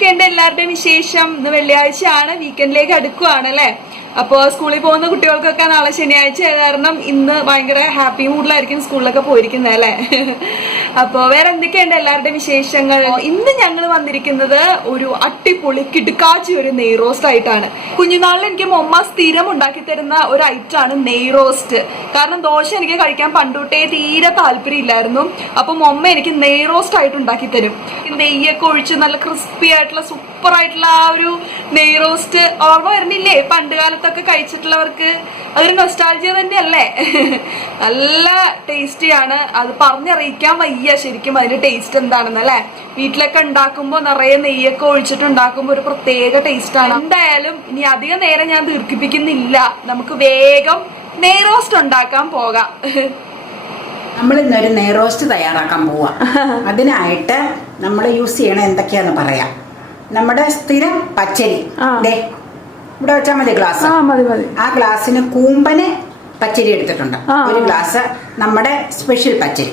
എന്തൊക്കെയുണ്ട് എല്ലാവരുടെയും വിശേഷം? ഇന്ന് വെള്ളിയാഴ്ചയാണ്, വീക്കെൻഡിലേക്ക് അടുക്കുവാണ് അല്ലേ. അപ്പോൾ സ്കൂളിൽ പോകുന്ന കുട്ടികൾക്കൊക്കെ നാളെ ശനിയാഴ്ച കാരണം ഇന്ന് ഭയങ്കര ഹാപ്പി മൂഡിലായിരിക്കും സ്കൂളിലൊക്കെ പോയിരിക്കുന്നത് അല്ലേ. അപ്പോൾ വേറെ എന്തൊക്കെയുണ്ട് എല്ലാവരുടെയും വിശേഷങ്ങൾ? ഇന്ന് ഞങ്ങൾ വന്നിരിക്കുന്നത് ഒരു അട്ടിപ്പൊളി കിടുക്കാച്ചി ഒരു നെയ് റോസ്റ്റ് ആയിട്ടാണ്. കുഞ്ഞുനാളിൽ എനിക്ക് മൊമ്മ സ്ഥിരം ഉണ്ടാക്കി തരുന്ന ഒരു ഐറ്റമാണ് നെയ് റോസ്റ്റ്. കാരണം ദോശ എനിക്ക് കഴിക്കാൻ പണ്ടുതൊട്ടേ തീരെ താല്പര്യമില്ലായിരുന്നു. അപ്പൊ മൊമ്മ എനിക്ക് നെയ് റോസ്റ്റ് ആയിട്ട് ഉണ്ടാക്കി തരും. നെയ്യൊക്കെ ഒഴിച്ച് നല്ല ക്രിസ്പി ആയിട്ടുള്ള സൂപ്പർ ആയിട്ടുള്ള ആ ഒരു നെയ് റോസ്റ്റ് ഓർമ്മ വരുന്നില്ലേ? പണ്ട് കാലത്തൊക്കെ കഴിച്ചിട്ടുള്ളവർക്ക് അതൊരു നൊസ്റ്റാൾജിയ തന്നെയല്ലേ. നല്ല ടേസ്റ്റിയാണ്, അത് പറഞ്ഞറിയിക്കാൻ വയ്യ ശരിക്കും അതിന്റെ ടേസ്റ്റ് എന്താണെന്ന് അല്ലേ. വീട്ടിലൊക്കെ ഉണ്ടാക്കുമ്പോൾ നിറയെ നെയ്യൊക്കെ ഒഴിച്ചിട്ട് ഉണ്ടാക്കുമ്പോൾ ഒരു പ്രത്യേക ടേസ്റ്റാണ്. എന്തായാലും ഇനി അധികം നേരം ഞാൻ ദീർഘിപ്പിക്കുന്നില്ല, നമുക്ക് വേഗം നെയ് റോസ്റ്റ് ഉണ്ടാക്കാൻ പോകാം. നമ്മൾ ഇന്നൊരു നെയ് റോസ്റ്റ് തയ്യാറാക്കാൻ പോവാം. അതിനായിട്ട് നമ്മൾ യൂസ് ചെയ്യണ എന്തൊക്കെയാന്ന് പറയാം. നമ്മുടെ സ്ഥിരം പച്ചരി ഇവിടെ വെച്ചാൽ മതി, ഗ്ലാസ്. ആ ഗ്ലാസ്സിന് കൂമ്പന് പച്ചരി എടുത്തിട്ടുണ്ട്. ഒരു ഗ്ലാസ് നമ്മുടെ സ്പെഷ്യൽ പച്ചരി.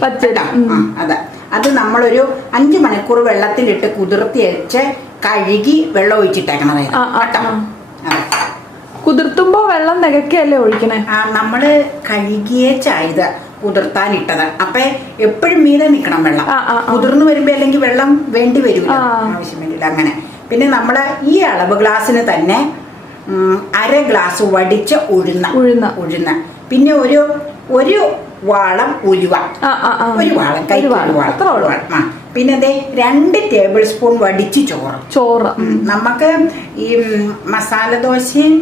അത് നമ്മളൊരു 5 മണിക്കൂർ വെള്ളത്തിലിട്ട് കുതിർത്തി വെച്ച് കഴുകി വെള്ളം ഒഴിച്ചിട്ടേക്കണതായിരുന്നു കേട്ടോ. കുതിർത്തുമ്പോ വെള്ളം തികക്കല്ലേ ഒഴിക്കണേ? നമ്മള് കഴുകിയേച്ചായത് കുതിർത്താനിട്ടത്. അപ്പൊ എപ്പോഴും മീതെ നിക്കണം വെള്ളം. കുതിർന്നു വരുമ്പോ അല്ലെങ്കിൽ വെള്ളം വേണ്ടി വരില്ല, ആവശ്യം വേണ്ടില്ല. അങ്ങനെ പിന്നെ നമ്മള് ഈ അളവ് ഗ്ലാസ്സിന് തന്നെ 1/2 ഗ്ലാസ് വടിച്ച ഉഴുന്ന പിന്നെ ഒരു വാളം ഉലുവ, ഒരു വാളം കൈവാളം. പിന്നെ 2 ടേബിൾ സ്പൂൺ വടിച്ച് ചോറ്. നമുക്ക് ഈ മസാല ദോശയും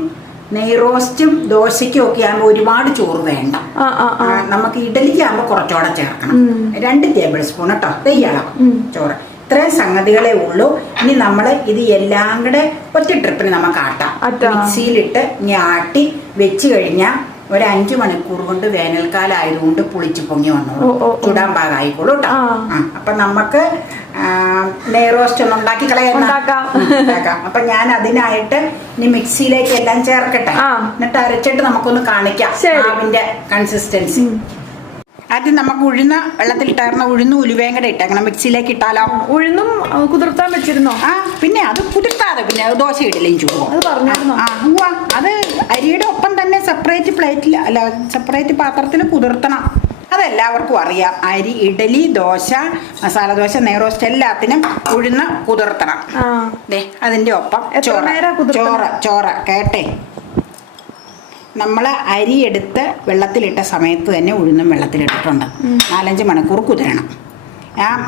നെയ് റോസ്റ്റും ദോശയ്ക്കും ഒക്കെ ആകുമ്പോൾ ഒരുപാട് ചോറ് വേണ്ട. നമുക്ക് ഇഡലിക്ക് ആകുമ്പോൾ കുറച്ചുകൂടെ ചേർക്കണം. 2 ടേബിൾ സ്പൂൺ കേട്ടോ തെയ്യളവ് ചോറ്. ഇത്രയും സംഗതികളെ ഉള്ളൂ. ഇനി നമ്മൾ ഇത് എല്ലാം കൂടെ ഒറ്റ ട്രിപ്പിന് നമുക്ക് ആട്ടാം. മിക്സിയിലിട്ട് ആട്ടി വെച്ച് കഴിഞ്ഞാൽ ഒരു 5 മണിക്കൂർ കൊണ്ട് വേനൽക്കാലം ആയതുകൊണ്ട് പുളിച്ച് പൊങ്ങി വന്നോളൂ, ചുടാൻ പാകമായിക്കോളൂ കേട്ടോ. അപ്പൊ നമുക്ക് നെയ് റോസ്റ്റ് ഒന്ന് ഉണ്ടാക്കി കളയാം. അപ്പൊ ഞാൻ അതിനായിട്ട് ഇനി മിക്സിയിലേക്ക് എല്ലാം ചേർക്കട്ടെ, എന്നിട്ട് അരച്ചിട്ട് നമുക്കൊന്ന് കാണിക്കാം മാവിന്റെ കൺസിസ്റ്റൻസി. ആദ്യം നമുക്ക് ഉഴുന്ന വെള്ളത്തിലിട്ടായിരുന്ന ഉഴുന്നും ഉലുവയും കൂടെ ഇട്ടേക്കണം. മിക്സിയിലേക്ക് ഇട്ടാലോ? ഉഴുന്നും കുതിർത്താൻ വെച്ചിരുന്നോ? പിന്നെ അത് കുതിർത്താതെ പിന്നെ ദോശ ഇടലേം ചൂടും. അത് അരിയുടെ ഒപ്പം തന്നെ സെപ്പറേറ്റ് പാത്രത്തിൽ കുതിർത്തണം. അതെല്ലാവർക്കും അറിയാം. അരി, ഇഡലി, ദോശ, മസാല ദോശ, നെയ് റോസ്റ്റ് എല്ലാത്തിനും ഉഴുന്ന് കുതിർത്തണം. അതിന്റെ ഒപ്പം ചോറ് കേട്ടെ. നമ്മൾ അരി എടുത്ത് വെള്ളത്തിലിട്ട സമയത്ത് തന്നെ ഉഴുന്നും വെള്ളത്തിലിട്ടിട്ടുണ്ട്. 4-5 മണിക്കൂർ കുതിരണം.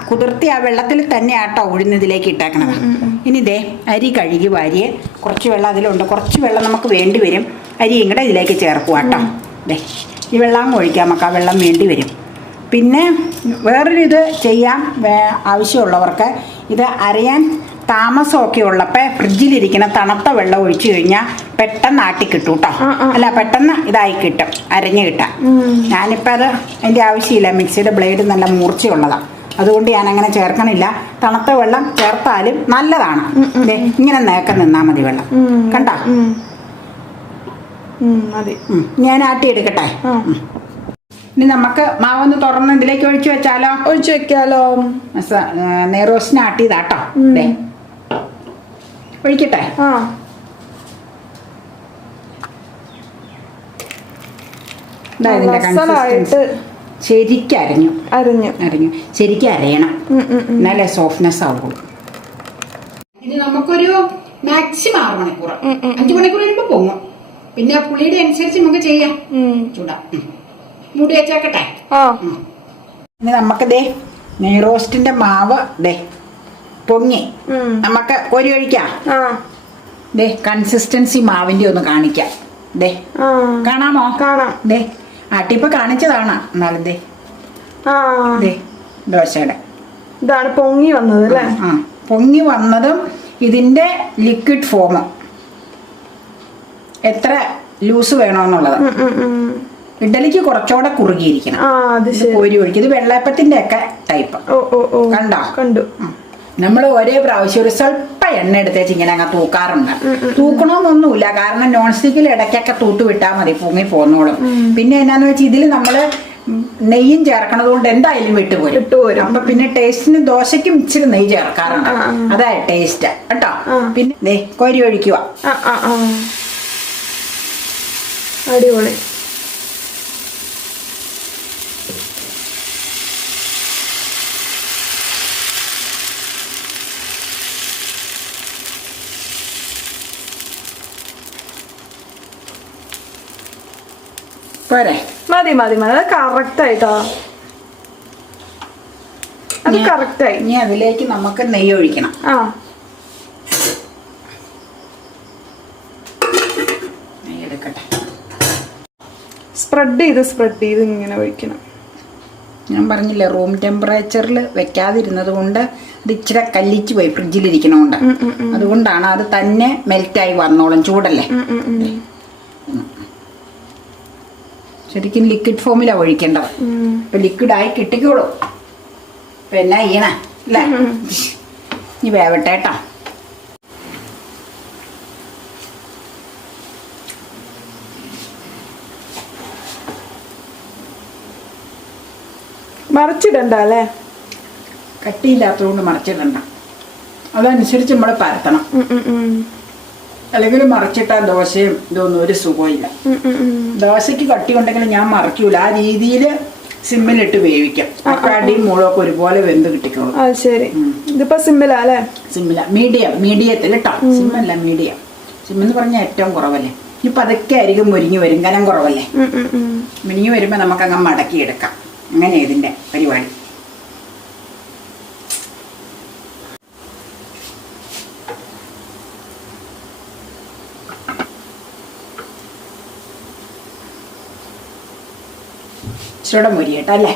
കുതിർത്തി ആ വെള്ളത്തിൽ തന്നെ ആട്ടോ ഉഴുന്നതിലേക്ക് ഇട്ടേക്കണത്. ഇനി അരി കഴുകി വാരിയെ കുറച്ച് വെള്ളം അതിലുണ്ട്. കുറച്ച് വെള്ളം നമുക്ക് വേണ്ടി വരും. അരിയും കൂടെ ഇതിലേക്ക് ചേർക്കുക കേട്ടോ. ഈ വെള്ളം ഒഴിക്കാം, നമുക്ക് ആ വെള്ളം വേണ്ടി വരും. പിന്നെ വേറൊരു ഇത് ചെയ്യാൻ ആവശ്യമുള്ളവർക്ക് ഇത് അരയാൻ താമസമൊക്കെ ഉള്ളപ്പോൾ ഫ്രിഡ്ജിലിരിക്കുന്ന തണുത്ത വെള്ളം ഒഴിച്ചു കഴിഞ്ഞാൽ പെട്ടെന്ന് ആട്ടി കിട്ടും കേട്ടോ. അല്ല, പെട്ടെന്ന് ഇതായി കിട്ടും, അരഞ്ഞു കിട്ടാം. ഞാനിപ്പോൾ അതിൻ്റെ ആവശ്യമില്ല, മിക്സിയുടെ ബ്ലേഡ് നല്ല മൂർച്ചയുള്ളതാണ്, അതുകൊണ്ട് ഞാൻ അങ്ങനെ ചേർക്കണില്ല. തണുത്ത വെള്ളം ചേർത്താലും നല്ലതാണ്. ഇങ്ങനെ നേക്ക നിന്നാൽ മതി വെള്ളം. കണ്ടോ? ഞാൻ ആട്ടി എടുക്കട്ടെ. ഇനി നമുക്ക് മാവൊന്ന് തുറന്ന് ഇതിലേക്ക് ഒഴിച്ചു വെച്ചാലോ? ഒഴിച്ചു വെക്കാലോ. നെയ് റോസ്റ്റിന് ആട്ടിയതാട്ടോ. ഒഴിക്കട്ടെ. ശരിക്കും ശരിക്കും അരയണം, എന്നാലേ സോഫ്റ്റ്നെസ് ആവുള്ളൂ. ഇത് നമുക്കൊരു മാക്സിമം 6 മണിക്കൂർ, 5 മണിക്കൂർ കഴിയുമ്പോ പൊങ്ങും. പിന്നെ പുളിയുടെ അനുസരിച്ച് നമുക്ക് ചെയ്യാം. ചൂടാം. മൂടി വെച്ചേക്കട്ടെ. ഇനി നമുക്ക് നെയ് റോസ്റ്റിന്റെ മാവ് പൊങ്ങി നമുക്ക് കോരി ഒഴിക്കാം. കൺസിസ്റ്റൻസി മാവിന്റെ ഒന്ന് കാണിക്കാം. കാണാമോ? കാണാം. ആട്ടിപ്പോ കാണിച്ചതാണ്. എന്നാലും ദോശയുടെ ഇതാണ് പൊങ്ങി വന്നത് അല്ലേ? പൊങ്ങി വന്നതും ഇതിന്റെ ലിക്വിഡ് ഫോം എത്ര ലൂസ് വേണമെന്നുള്ളത്. ഇഡലിക്ക് കുറച്ചുകൂടെ കുറുകിയിരിക്കണം. കോരി ഒഴിക്കും. ഇത് വെള്ളയപ്പത്തിന്റെ ഒക്കെ ടൈപ്പ്. കണ്ടു. നമ്മൾ ഒരേ പ്രാവശ്യം ഒരു സ്വല്പം എണ്ണ എടുത്തേച്ച് ഇങ്ങനെ അങ്ങ് തൂക്കാറുണ്ട്. തൂക്കണമെന്നൊന്നുമില്ല, കാരണം നോൺ സ്റ്റിക്കിൽ ഇടയ്ക്കൊക്കെ തൂത്ത് വിട്ടാൽ മതി, പൊങ്ങി പോന്നോളും. പിന്നെ എന്നാന്ന് വെച്ചാൽ ഇതിൽ നമ്മള് നെയ്യും ചേർക്കണത് കൊണ്ട് എന്തായാലും വിട്ടുപോരും. അപ്പൊ പിന്നെ ടേസ്റ്റിന് ദോശയ്ക്കും ഇച്ചിരി നെയ്യ് ചേർക്കാറുണ്ട്. അതാ ടേസ്റ്റ് കേട്ടോ. പിന്നെ കോരി ഒഴിക്കുക. അടിപൊളി. പോരെ? മതി മതി മതി. അത് കറക്റ്റ് ആയിട്ടോ. അത് കറക്റ്റ് ആയി. ഇനി അതിലേക്ക് നമുക്ക് നെയ്യ് ഒഴിക്കണം. നെയ്യ് എടുക്കട്ടെ. സ്പ്രെഡ് ചെയ്ത് ഇങ്ങനെ ഒഴിക്കണം. ഞാൻ പറഞ്ഞില്ലേ റൂം ടെമ്പറേച്ചറിൽ വെക്കാതിരുന്നത് കൊണ്ട് ഇത് ഇച്ചിരി കല്ലിച്ച് പോയി ഫ്രിഡ്ജിലിരിക്കണോണ്ട്. അതുകൊണ്ടാണ് അത് തന്നെ മെൽറ്റായി വന്നോളും. ചൂടല്ലേ. ശരിക്കും ലിക്വിഡ് ഫോമിലാണ് ഒഴിക്കേണ്ടത്. ഇപ്പൊ ലിക്വിഡായി കിട്ടിക്കോളൂ. ഇപ്പൊ എന്നാ ചെയ്യണേ അല്ലേ? ഇനി വേവട്ടെ കേട്ടോ. മറിച്ചിടണ്ട അല്ലേ? കട്ടിയില്ലാത്തതുകൊണ്ട് മറിച്ചിടണ്ട. അതനുസരിച്ച് നമ്മൾ പരത്തണം. അല്ലെങ്കിൽ മറിച്ചിട്ടാൽ ദോശയും ഇതൊന്നും ഒരു സുഖമില്ല. ദോശയ്ക്ക് കട്ടി ഉണ്ടെങ്കിൽ ഞാൻ മറിക്കൂല. ആ രീതിയിൽ സിമ്മിലിട്ട് വേവിക്കാം. അപ്പൊ അടിയും മുളകൊക്കെ ഒരുപോലെ വെന്ത് കിട്ടിക്കോളും. ശരി. ഇതിപ്പോ സിമ്മിലാ അല്ലേ? സിമ്മില. മീഡിയത്തിൽ കേട്ടോ. സിമ്മല്ല, മീഡിയം. സിമ്മെന്ന് പറഞ്ഞാൽ ഏറ്റവും കുറവല്ലേ. ഇപ്പൊ അതൊക്കെ അരികും മുരിഞ്ഞു വരും. കനം കുറവല്ലേ. മുരിഞ്ഞു വരുമ്പോ നമുക്ക് അങ്ങ് മടക്കിയെടുക്കാം. അങ്ങനെ ഇതിന്റെ പരിപാടി. ഇച്ചിരൂടെ മുരിയട്ടെ അല്ലേ?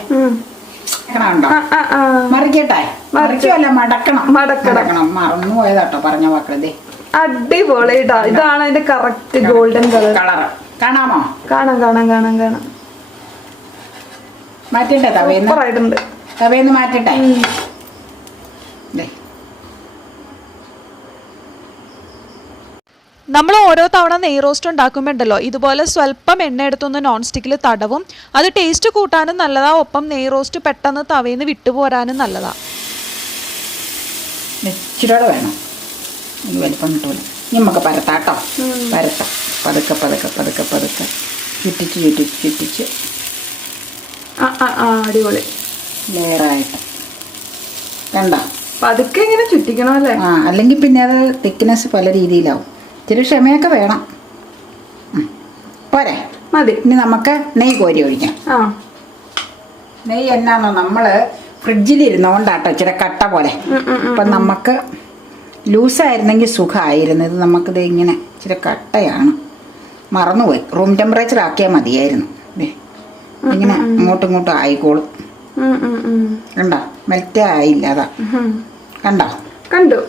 മറിക്കട്ടെ? മറിക്കുമല്ല, മടക്കണം. മറന്നു പോയതാട്ടോ പറഞ്ഞ വാക്കളതേ. അടിപൊളി. ഇതാണ് അതിന്റെ കറക്റ്റ് ഗോൾഡൻ കളർ. കാണാമോ? കാണാം. മാറ്റട്ടെ? തവേന്ന് മാറ്റട്ടെ. നമ്മൾ ഓരോ തവണ നെയ് റോസ്റ്റ് ഉണ്ടാക്കുമ്പോണ്ടല്ലോ ഇതുപോലെ സ്വല്പം എണ്ണ എടുത്തൊന്ന് നോൺ സ്റ്റിക്കിൽ തടവും. അത് ടേസ്റ്റ് കൂട്ടാനും നല്ലതാ. ഒപ്പം നെയ് റോസ്റ്റ് പെട്ടെന്ന് തവേന്ന് വിട്ടുപോരാനും നല്ലതാ. ഇച്ചിരിയോടെ വേണം. ഇത് വലിപ്പം കിട്ടൂല. നമുക്ക് പരത്താട്ടോ. പരത്താം. പതുക്കെ ചുറ്റിച്ച് അടിപൊളി ലെയറായിട്ട്. കണ്ടോ? പതുക്കെ ഇങ്ങനെ ചുറ്റിക്കണം അല്ലേ? അല്ലെങ്കിൽ പിന്നെ അത് തിക്നെസ് പല രീതിയിലാവും. ഇത്തിരി ക്ഷമയൊക്കെ വേണം. പോരെ? മതി. ഇനി നമുക്ക് നെയ്യ് കോരി ഒഴിക്കാം. നെയ്യ് എന്നാന്നോ നമ്മള് ഫ്രിഡ്ജിലിരുന്നോണ്ടാട്ടോ ഇച്ചിരി കട്ട പോലെ. അപ്പം നമുക്ക് ലൂസായിരുന്നെങ്കിൽ സുഖമായിരുന്നു. ഇത് നമുക്കിത് ഇങ്ങനെ ഇച്ചിരി കട്ടയാണ്. മറന്നുപോയി. റൂം ടെമ്പറേച്ചർ ആക്കിയാൽ മതിയായിരുന്നു. ഇങ്ങനെ അങ്ങോട്ടും ആയിക്കോളും. കണ്ടോ? മെൽറ്റേ ആയില്ല. അതാ. കണ്ടു.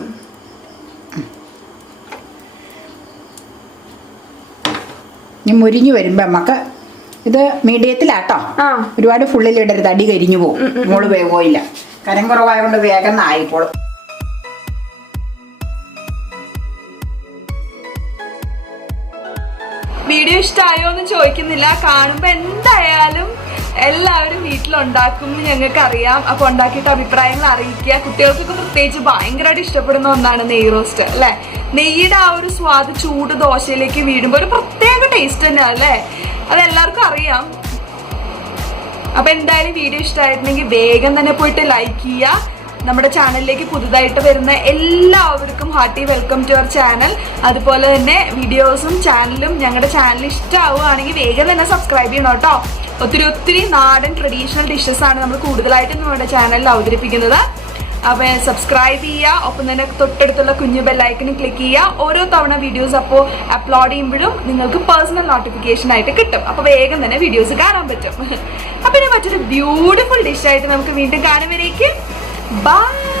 ഇനി മുരിഞ്ഞു വരുമ്പോ നമുക്ക് ഇത് മീഡിയത്തിലാട്ടോ. ഒരുപാട് ഫുള്ളിലിടരുത്. അടി കരിഞ്ഞു പോകും. മോള് വേഗമില്ല. കനം കുറവായതുകൊണ്ട് വേഗം ആയിക്കോളും. വീഡിയോ ഇഷ്ടമായോ എന്ന് ചോദിക്കുന്നില്ല. കാണുമ്പോ എന്തായാലും എല്ലാവരും വീട്ടിലുണ്ടാക്കും ഞങ്ങൾക്ക് അറിയാം. അപ്പൊ ഉണ്ടാക്കിയിട്ട് അഭിപ്രായങ്ങൾ അറിയിക്കുക. കുട്ടികൾക്കൊക്കെ പ്രത്യേകിച്ച് ഭയങ്കരമായിട്ട് ഇഷ്ടപ്പെടുന്ന ഒന്നാണ് നെയ് റോസ്റ്റ് അല്ലെ. നെയ്യുടെ ആ ഒരു സ്വാദ് ചൂട് ദോശയിലേക്ക് വീടുമ്പോ ഒരു പ്രത്യേക ടേസ്റ്റ് തന്നെയാണ് അല്ലേ. അതെല്ലാവർക്കും അറിയാം. അപ്പൊ എന്തായാലും വീഡിയോ ഇഷ്ടമായിട്ടുണ്ടെങ്കിൽ വേഗം തന്നെ പോയിട്ട് ലൈക്ക് ചെയ്യുക. നമ്മുടെ ചാനലിലേക്ക് പുതുതായിട്ട് വരുന്ന എല്ലാവർക്കും hearty welcome to our channel. അതുപോലെ തന്നെ വീഡിയോസും ചാനലും ഞങ്ങളുടെ ചാനൽ ഇഷ്ടമാവുകയാണെങ്കിൽ വേഗം തന്നെ സബ്സ്ക്രൈബ് ചെയ്യണം കേട്ടോ. ഒത്തിരി നാടൻ ട്രഡീഷണൽ ഡിഷസ് ആണ് നമ്മൾ കൂടുതലായിട്ടും നമ്മുടെ ചാനലിൽ അവതരിപ്പിക്കുന്നത്. അപ്പൊ സബ്സ്ക്രൈബ് ചെയ്യുക. ഒപ്പം തന്നെ തൊട്ടടുത്തുള്ള കുഞ്ഞു ബെല്ലൈക്കണിൽ ക്ലിക്ക് ചെയ്യുക. ഓരോ തവണ വീഡിയോസ് അപ്പോൾ അപ്ലോഡ് ചെയ്യുമ്പോഴും നിങ്ങൾക്ക് പേഴ്സണൽ നോട്ടിഫിക്കേഷൻ ആയിട്ട് കിട്ടും. അപ്പൊ വേഗം തന്നെ വീഡിയോസ് കാണാൻ പറ്റും. അപ്പൊ ഇനി മറ്റൊരു ബ്യൂട്ടിഫുൾ ഡിഷായിട്ട് നമുക്ക് വീണ്ടും കാണുമ്പോഴേക്കും ബൈ.